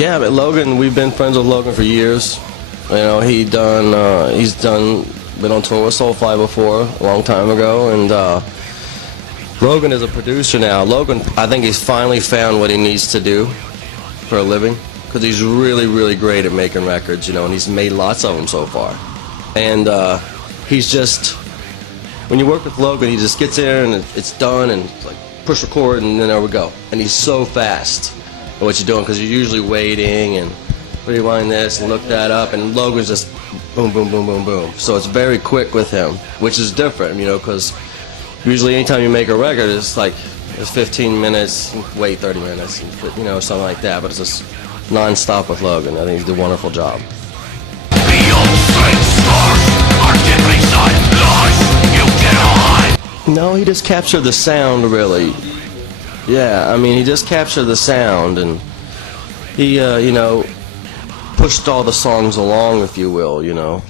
Yeah, but Logan, we've been friends with Logan for years. You know, he's been on tour with Soulfly before, a long time ago, and Logan is a producer now. Logan, I think he's finally found what he needs to do for a living, because he's really, really great at making records, you know, and he's made lots of them so far. And he's just, when you work with Logan, he just gets there and it's done, and it's like push record, and then there we go. And he's so fast at what you're doing, because you're usually waiting and rewind this and look that up, and Logan's just boom, boom, boom, boom, boom. So it's very quick with him, which is different, you know, because usually anytime you make a record, it's like it's 15 minutes, wait 30 minutes, you know, something like that. But it's just non-stop with Logan. I think he did a wonderful job. No, he just captured the sound, really. Yeah, I mean, he just captured the sound, and he, you know, pushed all the songs along, if you will, you know.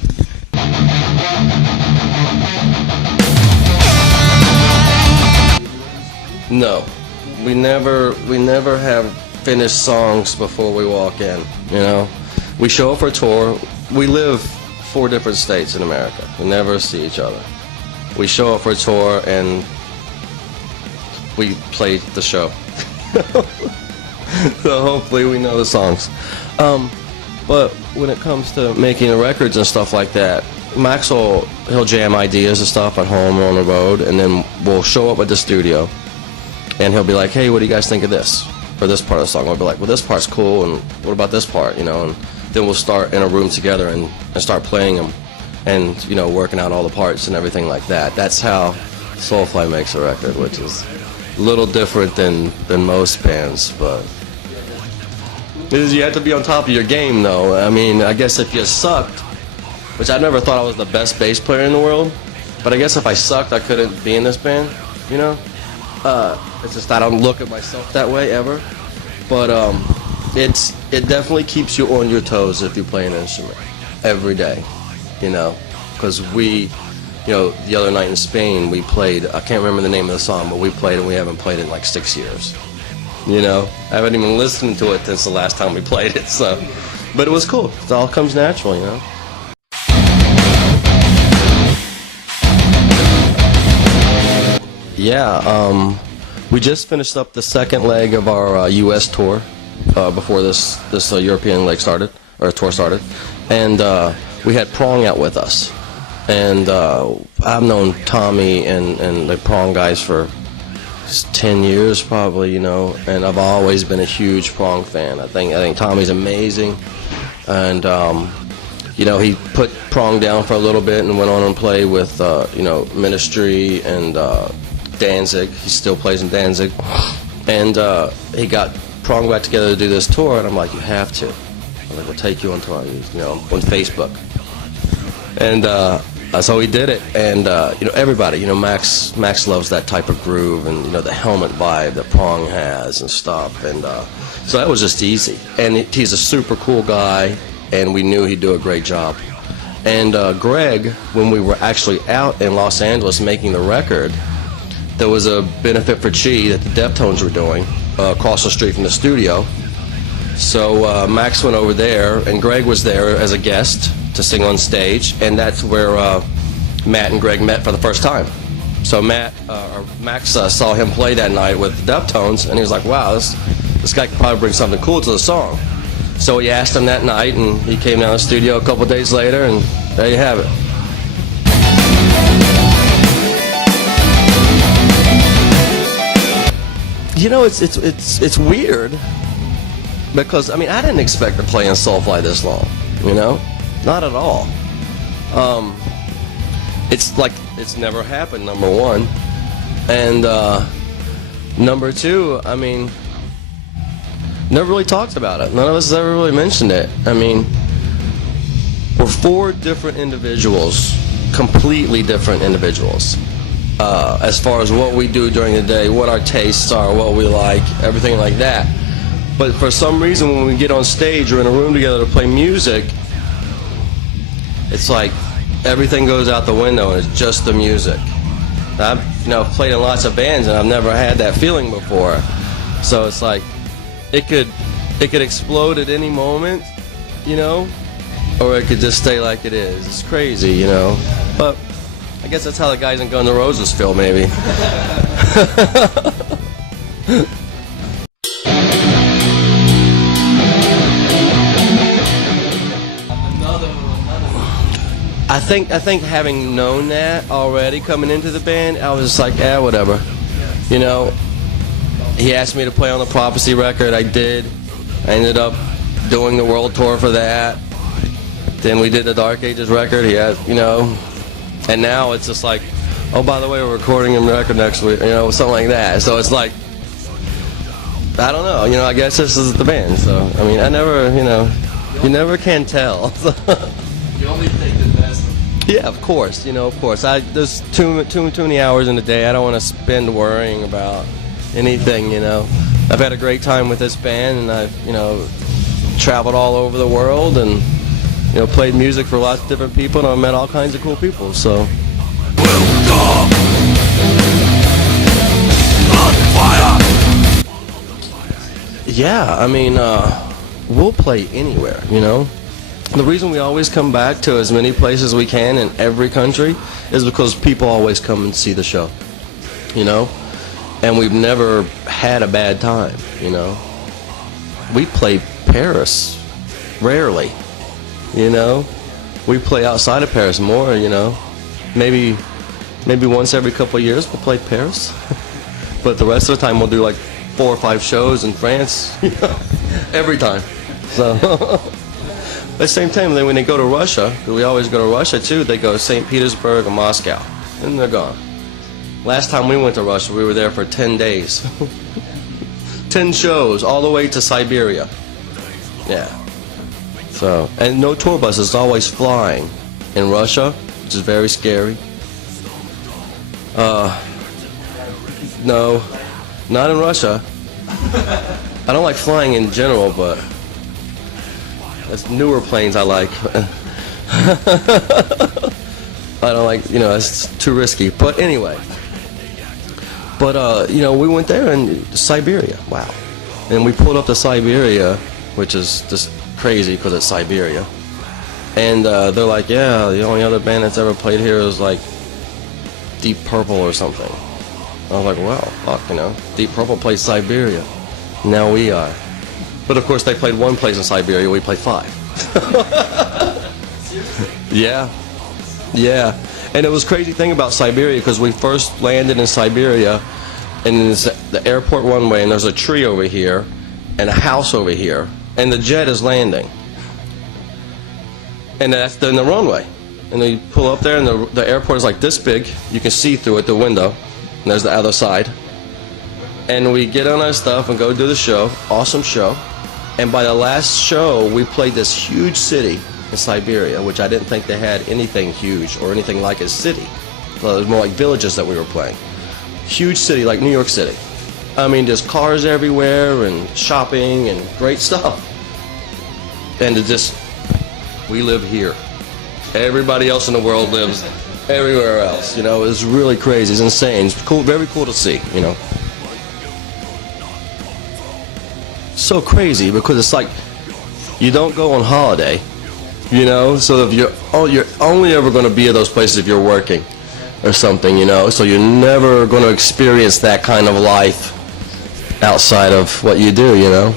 No, we never have finished songs before we walk in, you know. We show up for a tour. We live 4 different states in America. We never see each other. We show up for a tour and we play the show. So hopefully we know the songs. But when it comes to making the records and stuff like that, Max he'll jam ideas and stuff at home or on the road, and then we'll show up at the studio, and he'll be like, hey, what do you guys think of this? For this part of the song. We'll be like, well, this part's cool, and what about this part, you know? And then we'll start in a room together and start playing them, and, you know, working out all the parts and everything like that. That's how Soulfly makes a record, which is a little different than most bands, but you have to be on top of your game, though. I mean, I guess if you sucked, which I never thought I was the best bass player in the world, but I guess if I sucked, I couldn't be in this band, you know? It's just I don't look at myself that way ever, but it definitely keeps you on your toes if you play an instrument every day, you know, because you know, the other night in Spain we played, I can't remember the name of the song, but we played and we haven't played it in like 6 years, you know. I haven't even listened to it since the last time we played it, so, but it was cool. It all comes natural, you know. Yeah, we just finished up the second leg of our U.S. tour before this European leg started, or tour started, and we had Prong out with us, and I've known Tommy and the Prong guys for 10 years probably, you know, and I've always been a huge Prong fan. I think Tommy's amazing, and you know, he put Prong down for a little bit and went on and played with you know, Ministry and Danzig. He still plays in Danzig, and he got Prong back together to do this tour, and I'm like, you have to. I'm like, we'll take you on tour, you know, on Facebook. And so he did it, and you know, everybody, you know, Max loves that type of groove, and you know, the helmet vibe that Prong has and stuff, and so that was just easy. And he's a super cool guy, and we knew he'd do a great job. And Greg, when we were actually out in Los Angeles making the record, there was a benefit for Chi that the Deftones were doing across the street from the studio. So Max went over there, and Greg was there as a guest to sing on stage, and that's where Matt and Greg met for the first time. So Max saw him play that night with the Deftones, and he was like, wow, this guy could probably bring something cool to the song. So he asked him that night, and he came down to the studio a couple days later, and there you have it. You know, it's weird, because I mean, I didn't expect to play in Soulfly this long, you know, not at all. It's like it's never happened, number one, and number two, I mean, never really talked about it. None of us has ever really mentioned it. I mean, we're 4 different individuals, completely different individuals. As far as what we do during the day, what our tastes are, what we like, everything like that. But for some reason, when we get on stage or in a room together to play music, it's like everything goes out the window and it's just the music. I've played in lots of bands and I've never had that feeling before. So it's like it could it could explode at any moment, you know, or it could just stay like it is. It's crazy, you know. But I guess that's how the guys in Guns N' Roses feel, maybe. I think having known that already coming into the band, I was just like, whatever. You know, he asked me to play on the Prophecy record. I did. I ended up doing the world tour for that. Then we did the Dark Ages record. He had, you know, and now it's just like, oh, by the way, we're recording a record next week. You know, something like that. So it's like, I don't know. You know, I guess this is the band. So I mean, I never, you know, you never can tell. You only take the best. Yeah, of course. You know, of course. There's too many hours in the day. I don't want to spend worrying about anything. You know, I've had a great time with this band, and I've, you know, traveled all over the world, and, you know, played music for lots of different people, and I've met all kinds of cool people. So. Yeah, I mean, we'll play anywhere. You know. The reason we always come back to as many places as we can in every country is because people always come and see the show, you know? And we've never had a bad time, you know? We play Paris rarely, you know? We play outside of Paris more, you know? Maybe once every couple of years we'll play Paris. But the rest of the time we'll do like 4 or 5 shows in France, you know? Every time. So... At the same time, then when they go to Russia, because we always go to Russia too, they go to St. Petersburg or Moscow, and they're gone. Last time we went to Russia, we were there for 10 days. 10 shows, all the way to Siberia. Yeah. So, and no tour buses, it's always flying in Russia, which is very scary. No, not in Russia. I don't like flying in general, but it's newer planes I like. I don't like, you know, it's too risky. But anyway. But, you know, we went there in Siberia. Wow. And we pulled up to Siberia, which is just crazy because it's Siberia. And they're like, yeah, the only other band that's ever played here is like Deep Purple or something. I was like, well, fuck, you know, Deep Purple plays Siberia. Now we are. But of course they played one place in Siberia, we played 5. Yeah. Yeah. And it was a crazy thing about Siberia because we first landed in Siberia and there's the airport one way and there's a tree over here and a house over here and the jet is landing. And that's then the runway. And then you pull up there and the airport is like this big, you can see through it, the window, and there's the other side. And we get on our stuff and go do the show, awesome show. And by the last show, we played this huge city in Siberia, which I didn't think they had anything huge or anything like a city. Well, it was more like villages that we were playing. Huge city like New York City. I mean, there's cars everywhere and shopping and great stuff. And it just, we live here. Everybody else in the world lives everywhere else. You know, it's really crazy. It's insane. It's cool, very cool to see, you know. So crazy because it's like you don't go on holiday, you know, so if you're only ever going to be at those places if you're working or something, you know, so you're never going to experience that kind of life outside of what you do, you know.